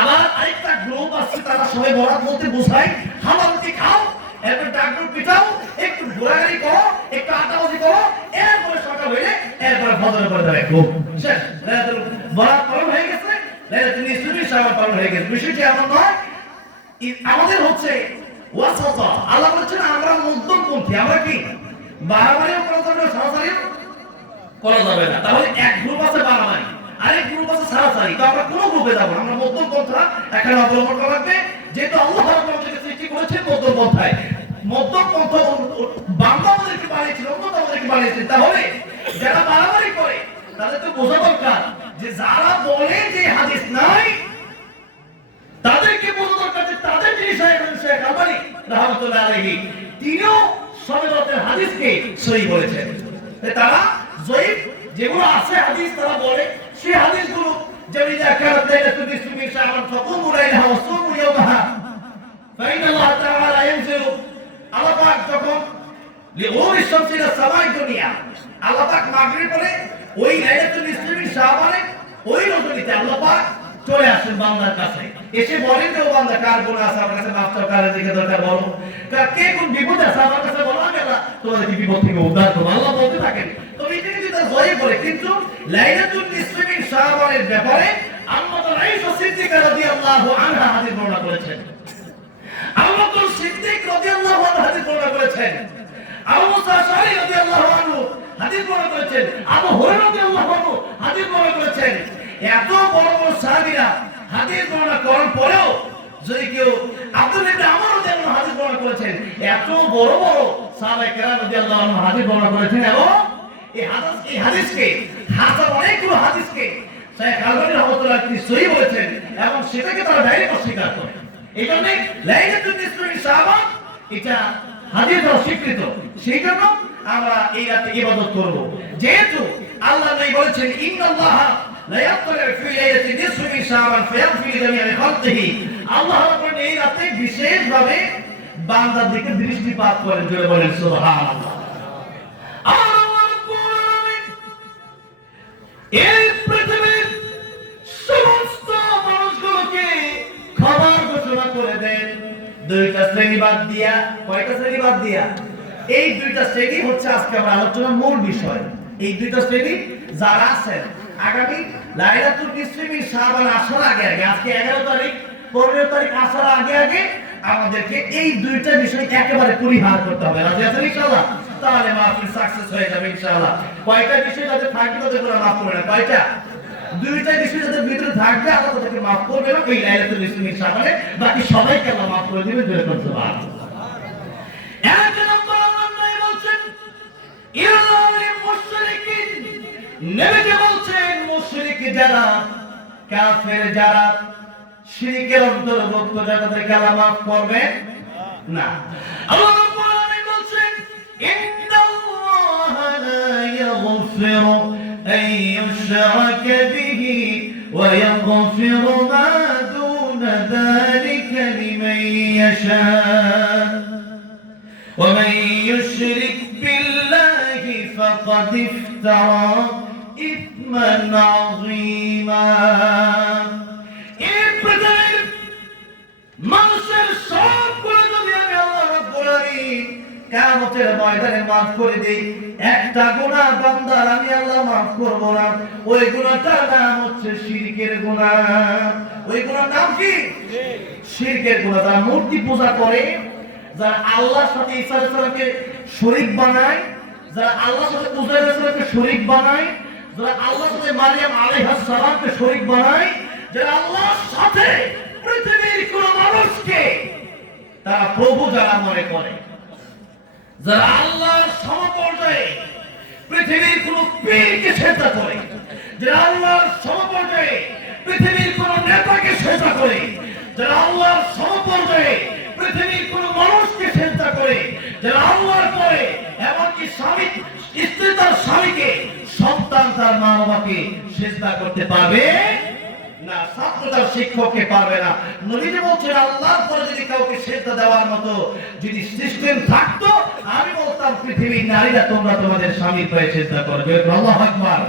আবার আরেকটা গ্রুপ আছে তারা শবে বরাত বলতে বোঝায় হালালটি খাও এরপর ডাকর পিটাও একটু ঘোরাঘুরি করো একটু আটাবাজি করো এরপরে সকাল হইলে এরপরে ফজরের পরে দাঁড়ায় খুব শেষ লাইলাতুল বরাত পালন হয়ে গেছে লাইলাতুল নিসফি মিন শাবান পালন হয়ে গেছে বিষয়টি এমন নয় আমাদের হচ্ছে ওয়াসাতা আল্লাহ বলেছেন আমরা মধ্যমপন্থী আমরা কি বাড়াবাড়িও করা যাবে না সরাসরিও করা যাবে না তাহলে এক গ্রুপ আছে বাড়াবাড়ি আরেক গ্রুপ আছে সরাসরি তো আমরা কোন গ্রুপে যাব আমরা মধ্যমপন্থা এখানে অবলম্বন করা লাগবে যেহেতু আল্লাহ আমাদেরকে সৃষ্টি করেছেন মধ্যমপন্থায় মধ্যমপন্থা বান্দা আমাদেরকে বানিয়েছিল উম্মত আমাদেরকে বানিয়েছেন তাহলে যারা বাড়াবাড়ি করে তাদের তো বোঝা দরকার যে যারা বলে যে হাদিস নাই তাদেরকে বোঝা দরকার যে তাদের যিনি শেখ আলবানী রাহমাতুল্লাহ আলাইহি তিনিও শবে বরাতের হাদিসকে সহিহ বলেছেন তারা জয়ীফ যেগুলো আছে হাদিস তারা বলে সেই হাদিসগুলো যেমন ইদা কানাত লাইলাতুল নিসফি মিন শাবান ফাকুমু লাইলাহা ওয়া সুমু ইয়াওমাহা ফাইন আল্লাহ তাআলা ইয়ানজিলু আল্লাহ পাক যখন লিগুরুশ শামসি ইলা সামাই দুনিয়া আল্লাহ পাক মাগরিব পরে ওই লাইলাতুল নিসফি মিন শাবানে ওই রজনীতে আল্লাহ পাক চলে আসেন বান্দার কাছে এসে বলেন যে ও বান্দা কার গুনাহ আছে আমার কাছে মাফ চাও কার দিকে দরকার বলো কে কোন বিপদে আছে আমার কাছে বলো আমি আল্লাহ তোমাদের বিপদ থেকে উদ্ধার করব আল্লাহ বলতে থাকেন তো এটা কিন্তু তার জয় করে কিন্তু লাইলাতুল নিসফি মিন শাবানের ব্যাপারে আম্মা আয়েশা সিদ্দিকা রাদিয়াল্লাহু আনহা হাদিস বর্ণনা করেছেন আবু বকর সিদ্দিক রাদিয়াল্লাহু আনহু হাদিস বর্ণনা করেছেন আবু মুসা আশআরী রাদিয়াল্লাহু আনহু হাদিস বর্ণনা করেছেন আবু হুরায়রা রাদিয়াল্লাহু আনহু হাদিস বর্ণনা করেছেন এত বড় বড় সাহাবীরা হাদিস বর্ণনা করার পরেও যদি কেউ আব্দুল্লাহ ইবনে আমর রাদিয়াল্লাহু আনহু হাদিস বর্ণনা করেছেন এত বড় বড় সাহাবায়ে কেরাম রাদিয়াল্লাহু আনহু হাদিস বর্ণনা করেছেন এবং এই হাদিসকে হাসান অনেকগুলো হাদিসকে শাইখ আলবানী রাহমাতুল্লাহ তিনি সহিহ বলেছেন এবং সেটাকে তারা ডাইরেক্ট অস্বীকার করে এইজন্য লাইলাতুল নিসফি মিন শাবান এটা হাদিস অস্বীকৃত সেই জন্য আমরা এই রাতে ইবাদত করব যেহেতু আল্লাহ নবী বলেছেন ইন্নাল্লাহা লা ইয়াতলিউ ফি লাইলাতিন নিসফি মিন শাবান ফায়াগফির লিজামিআ খালকিহি আল্লাহ রাব্বুল এই রাতে বিশেষভাবে বান্দার দিকে দৃষ্টিপাত করেন জোরে বলেন সুবহানাল্লাহ এই পৃথিবীর সমস্ত মানুষগুলোকে খবর ঘোষণা করে দেন দুইটা শ্রেণী বাদ দিয়া কয়টা শ্রেণী বাদ দিয়া এই দুইটা শ্রেণী হচ্ছে আজকে আমরা আলোচনার মূল বিষয় এই দুইটা শ্রেণী যারা আছেন আগামী লাইলাতুল নিসফি মিন শাবান আসার আগে আগে আজকে 11 তারিখ 15 তারিখ আসার আগে আগে আমাদেরকে এই দুইটা বিষয় একেবারে পরিহার করতে হবে রাজি আছেন ইনশাআল্লাহ তাহলে মাহফিল সাকসেস হয়ে যাবে ইনশাআল্লাহ কয়টা বিষয় যাদের থাকবে তাদের কোনো মাফ করবে না কয়টা দুইটা বিষয় যাদের ভিতরে থাকবে আল্লাহ তাদেরকে মাফ করবে না ওই লাইলাতুল নিসফি মিন শাবানে বাকি সবাইকে আল্লাহ মাফ করে দিবেন জোরে করতে পারবে এক নম্বর আল্লাহ বলছেন ইল্লাল মুশরিকিন নবী বলছেন মুশরিক যারা কাফের যারা শিরকের অন্তর্ভুক্ত যারা তাদেরকে আল্লাহ মাফ করবে না আল্লাহ রাব্বুল আলামিন বলছেন ইন্নাল্লাহা লা ইয়াগফিরু আন ইউশরাকা বিহি ওয়া ইয়াগফিরু মা দুনা যালিকা লিমান ইয়াশা ওয়া মান ইউশরিক বিল্লাহি ফাকাদ ইফতারা ইসমান আযীমা মানুষের সবগুলো যদি আমি আল্লাহ রাব্বুল আলামিন কিয়ামতের ময়দানে maaf করে দেই একটা গুনাহ বান্দার আমি আল্লাহ maaf করব না ওই গুনাহটার নাম হচ্ছে শিরকের গুনাহ ওই গুনাহর নাম কি শিরকের গুনাহ যারা মূর্তি পূজা করে যারা আল্লাহর সাথে ঈসা আলাইহিস সালামকে শরীক বানায় যারা আল্লাহর সাথে উযাইর আলাইহিস সালামকে শরীক বানায় যারা আল্লাহর সাথে মারিয়াম আলাইহিস সালামকে শরীক বানায় যারা আল্লাহর সাথে পৃথিবীর কোন মানুষকে তারা প্রভু যারা মনে করে যারা আল্লাহর সমপর্যায়ে পৃথিবীর কোন পীরকে সেজদা করে যারা আল্লাহর সমপর্যায়ে পৃথিবীর কোন নেতাকে সেজদা করে যারা আল্লাহর সমপর্যায়ে পৃথিবীর কোন মানুষকে সেজদা করে যারা আল্লাহর পরে এমনকি স্বামী স্ত্রী তার স্বামীকে সন্তান তার মা বাবাকে সেজদা করতে পারবে না ছাত্র তার শিক্ষককে পারবে না নবীজি বলছেন আল্লাহর পরে যদি কাউকে সেজদা দেওয়ার মতো যদি সিস্টেম থাকতো আমি বলতাম পৃথিবীর নারীরা তোমরা তোমাদের স্বামীর পায়ে সেজদা করবে আল্লাহু আকবার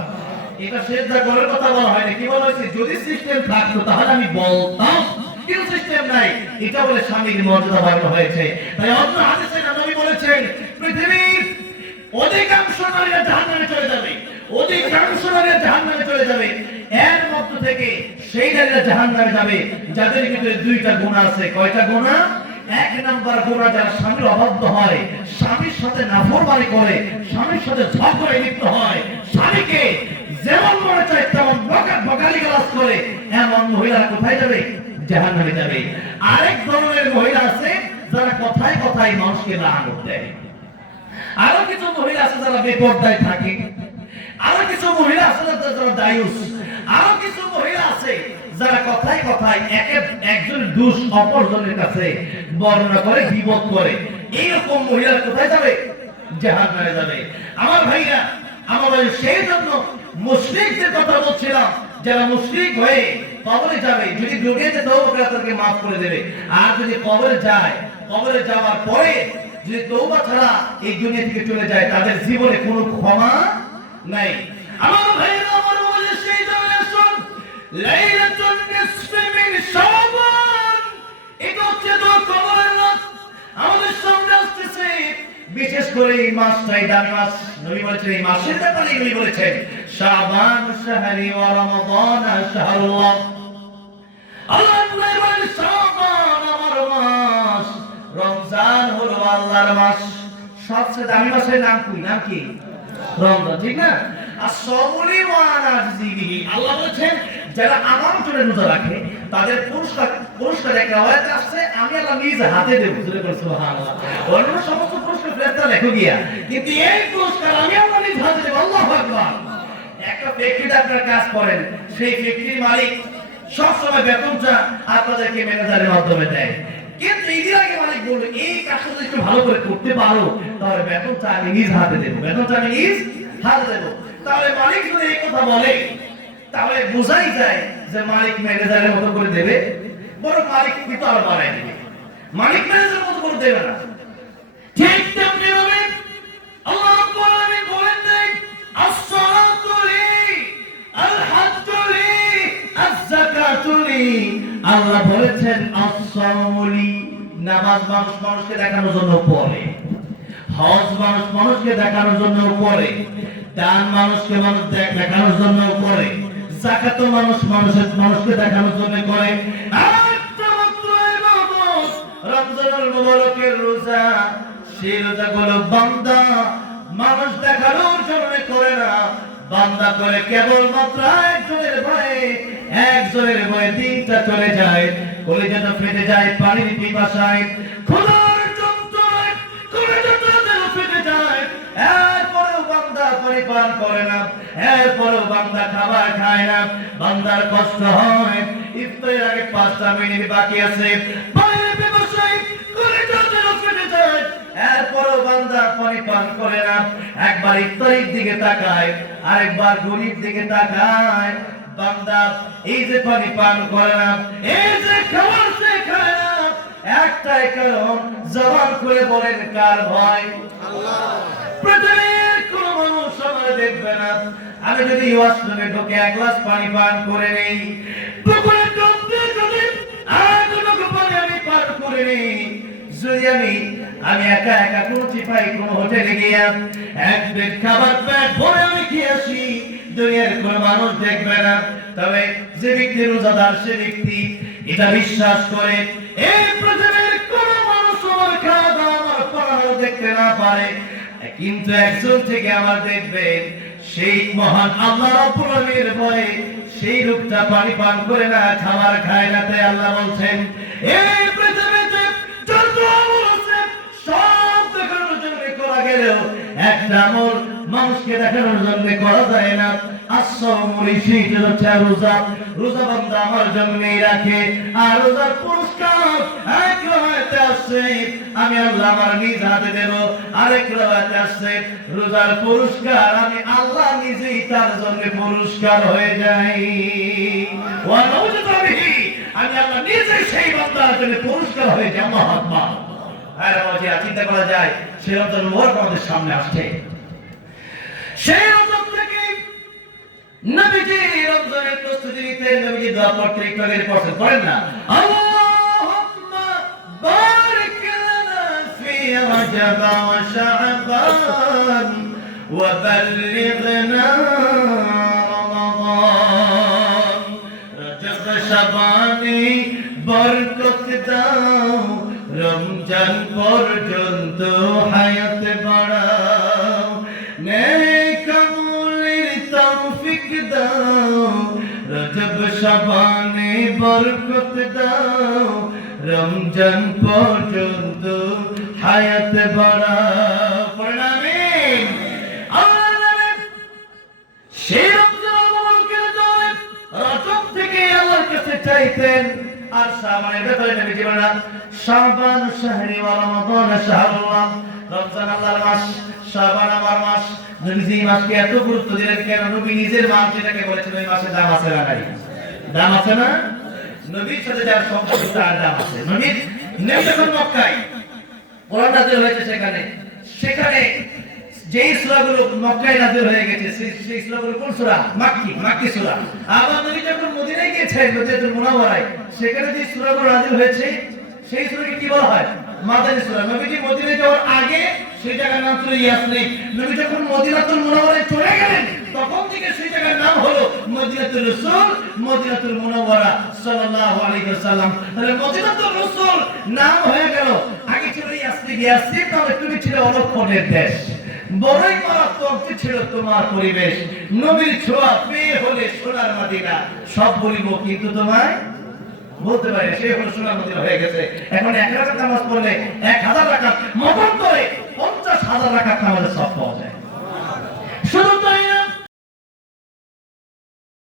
এটা সেজদা করার কথা বলা হয়নি কি বলা হয়েছে যদি সিস্টেম থাকতো তাহলে আমি বলতাম কিন্তু সিস্টেম নাই এটা বলে স্বামীর মর্যাদা বাড়ানো হয়েছে তাই অন্য হাদিসে নবী বলেছেন পৃথিবীর অধিকাংশ নারীরা জাহান্নামে চলে যাবে অধিকাংশ নারীরা জাহান্নামে চলে যাবে এর মধ্য থেকে সেই নারীরা জাহান্নামে যাবে যাদের ভিতরে দুইটা গুনাহ আছে কয়টা গুনাহ এক নাম্বার গুনাহ যারা স্বামীর অবাধ্য হয় স্বামীর সাথে নাফরমানি করে স্বামীর সাথে ঝগড়ায় লিপ্ত হয় স্বামীকে যেমন মনে চায় তেমন বকালিগালাজ করে এমন মহিলা কোথায় যাবে জাহান্নামে যাবে আরেক ধরনের মহিলা আছে যারা কথায় কথায় মানুষকে লানত দেয় আরো কিছু মহিলা আছে যারা বেপরদায় থাকে আরো কিছু মহিলা আছে যারা দায়ুস আরো কিছু মহিলা আছে যারা কথায় কথায় একজন দোষ অপরজনের কাছে বর্ণনা করে গীবত করে এইরকম মহিলা কোথায় যাবে জাহান্নামে যাবে আমার ভাইরা আমার সেই জন্য মুশরিকদের কথা বলছিলাম, যারা মুশরিক হয়ে কবরে যাবে, যদি দুনিয়াতে তওবা করে তাদেরকে maaf করে দেবে, আর যদি কবরে যায়, কবরে যাওয়ার পরে যদি তওবা ছাড়া এই দুনিয়া থেকে চলে যায়, তাদের জীবনে কোনো ক্ষমা নাই। আমার ভাইরা, আমার বলে সেই জন্য লাইলাতুন নিসফি মিন শাবান, এটা হচ্ছে তো কবরের রাত আমাদের সামনে আসতেছে। বিশেষ করে এই মাসটাই দামি মাস। নবী বলেছেন এই মাসের ব্যাপারে, নবী বলেছেন শাবান শাহরি ওয়া রমাদান শাহরুল্লাহ। আল্লাহ বলেন শাবান আমার মাস, রমজান হলো আল্লাহর মাস। সবচেয়ে দামি মাসের নাম কি? নাম কি? রমজান, ঠিক না? আসসামুলি ওয়া নাজিবিহি, আল্লাহ বলেছেন যারা আমার জন্য রোজা রাখে তাদের পুরস্কার এক রাওয়ায়াতে আসছে আমি আল্লাহ নিজ হাতে দেব। সুবহানাল্লাহ। অন্য সমস্ত পুরস্কার ফেরেশতা লেখো গিয়া, কিন্তু এই পুরস্কার আমি আল্লাহ নিজ হাতে দেব। আল্লাহু আকবার। একটা ফ্যাক্টরিতে আপনারা কাজ করেন, সেই ফ্যাক্টরির মালিক সব সময় বেতনটা আপনাদেরকে ম্যানেজারের মাধ্যমে দেয়, কিন্তু ঈদের আগে মালিক বলল এই কাজটা যদি একটু ভালো করে করতে পারো তাহলে বেতনটা আমি নিজ হাতে দেব, বেতনটা আমি নিজ হাতে দেব। তাহলে মালিক যদি এই কথা বলে তাহলে বোঝাই যায় যে মালিক ম্যানেজারের মতো করে দেবে, বরং মালিক কিন্তু আরো বাড়াই দেবে, মালিক ম্যানেজারের মতো করে দেবে না। ঠিক তেমনি ভাবে আল্লাহ রাব্বুল আলামিন বলেন দেন as-salatu li, al-hajju li, az-zakatu li। আল্লাহ বলেছেন as-sawmu li, নামাজ মানুষ মানুষকে দেখানোর জন্য পড়ে, হজ মানুষ মানুষকে দেখানোর জন্য করে, দান মানুষকে মানুষ দেখানোর জন্য করে, যাকাত মানুষ মানুষকে দেখানোর জন্য করে। একটা মাত্র ইবাদত রমজানুল মুবারকের রোজা, সেই রোজাগুলো বান্দা মানুষ দেখানোর জন্য করে না, বান্দা করে কেবলমাত্র একজনের ভয়ে দিনটা চলে যায়, কলিজাটা ফেটে যায় পানির পিপাসায়, খোদার যন্ত্রণায় কলিজাটা ফেটে যায়। এরপরেও বান্দা পরিপান করে না, এরপরেও বান্দা খাবার খায় না, বান্দার কষ্ট হয়। ইফতারের আগে 5টা মিনিট বাকি আছে, পানির পিপাসায় কলিজাটা ফেটে যায়, এরপরেও বান্দা পরিপান করে না। একবার ইফতারের দিকে তাকায়, আরেকবার গরিব দিকে তাকায়, বান্দা এই যে পানি পান করে না, এই যে খাবার সে খায় না, একটাই কারণ, জবান করে বলেন কার ভয়? আল্লাহ। পৃথিবীর কোন মানুষ আমার দেখবে না আমি যদি ওয়াশরুমে ঢোকে 1 গ্লাস পানি পান করে নেই, পুকুরে ডুবতে যদি আর কোনো পানি আমি পান করে নেই, যদি আমি একা একা কোনো চিপাই কোনো হোটেলে গিয়া 1 প্লেট খাবার পেট ভরে আমি খেয়ে আসি, দুনিয়ার কোন মানুষ দেখবে না। তবে যে ব্যক্তি রোজাদার সে ব্যক্তি এটা বিশ্বাস করে এই পৃথিবীর কোন মানুষ আমার খাওয়া দাওয়া আমার পড়ানো দেখতে না পারে, কিন্তু একজন থেকে আমার দেখবেন সেই মহান আল্লাহ রাব্বুল আলামিনের ভয়ে সেই লোকটা পানি পান করে না, খাবার খায় না। তাই আল্লাহ বলছেন এই পৃথিবীতে যত আমল আছে সব দেখানোর জন্য করা গেলেও একটা আমল মানুষকে দেখানোর জন্য করা যায় না। আসসামুলি, সেটা হচ্ছে রোজা। রোজা বান্দা আমার জন্যই রাখে, আর রোজার পুরস্কার এক রাতে আসছে আমি আল্লাহ আমার নিজ হাতে দেব, আরেক রাতে আসছে রোজার পুরস্কার আমি আল্লাহ নিজেই তার জন্য পুরস্কার হয়ে যাই। ওয়া নাউযু বিহি, আমি আল্লাহ নিজেই সেই বান্দার জন্য পুরস্কার হয়ে যাই। আল্লাহু আকবার। আর বাবা চিন্তা করা যায় সেই রমজান মুবারক আমাদের সামনে আসছে, সেই রমজান থেকে নবীজি রমজানের প্রস্তুতি নিতেন, নবীজি দোয়া পড়তে একটু আগে পড়েন না, আল্লাহুম্মা বারিক লানা ফি রজব ওয়া শাবান ওয়া বাল্লিগনা রমাদান। রজব শাবানে বরকত দাও, রমজান পর্যন্ত হায়াত বাড়াও, নেক আমলের তৌফিক দাও, রজব শাবানে বরকত দাও, রমজান পর্যন্ত হায়াত বাড়াও। পড়েন আমিন। আমিন। সেই রমজান মুবারকের দোয়া রজব থেকে আল্লাহর কাছে চাইতেন, আর শাবানের ব্যাপারে নবীজি বলেন শাবান শাহরি ওয়া রমাদান শাহরুল্লাহ। রমজান আল্লাহর মাস, শাবান আমার মাস, নবীজি এই মাসকে এত গুরুত্ব দিলেন কেন? নবী নিজের মাস যেটাকে বলেছেন ওই মাসে দাম আছে না নাই? দাম আছে না? নবীর সাথে যার সম্পর্ক তার দাম আছে। নবী যখন মক্কায় কোরআন নাযিল হয়েছে সেখানে যেই সূরাগুলো মক্কায় নাযিল হয়ে গেছে সেই সূরাগুলো কোন সূরা? মাক্কি সূরা। আবার নবী যখন মদিনায় গিয়েছেন, মদিনাতুল মুনাওয়ারায়, সেখানে যে সূরাগুলো নাযিল হয়েছে সেই সূরাকে কি বলা হয়? মাদানী সূরা। নবীজি মদিনায় যাওয়ার আগে সেই জায়গার নাম ছিল ইয়াসরিব। নবী যখন মদিনাতুল মুনাওয়ারায় চলে গেলেন তখন থেকে সেই জায়গার নাম হলো মদিনাতুর রাসূল, মদিনাতুল মুনাওয়ারা সাল্লাল্লাহু আলাইহি ওয়াসাল্লাম। তাহলে মদিনাতুর রাসূল নাম হয়ে গেল। আগে ছিল ইয়াসরিব। ইয়াসরিব নামে তুমি ছিল অলক্ষণের দেশ। বড়ই মারাত্মক ছিল তোমার পরিবেশ। নবীর ছোঁয়া পেয়ে হলে সোনার মদিনা। সব বলিব কিন্তু তোমায় বলতে পারে সে হলো সোনার মদিনা হয়ে গেছে। এখন 1 রাকাত নামাজ পড়লে 1000 রাকাত মতন করে 50,000 রাকাত নামাজ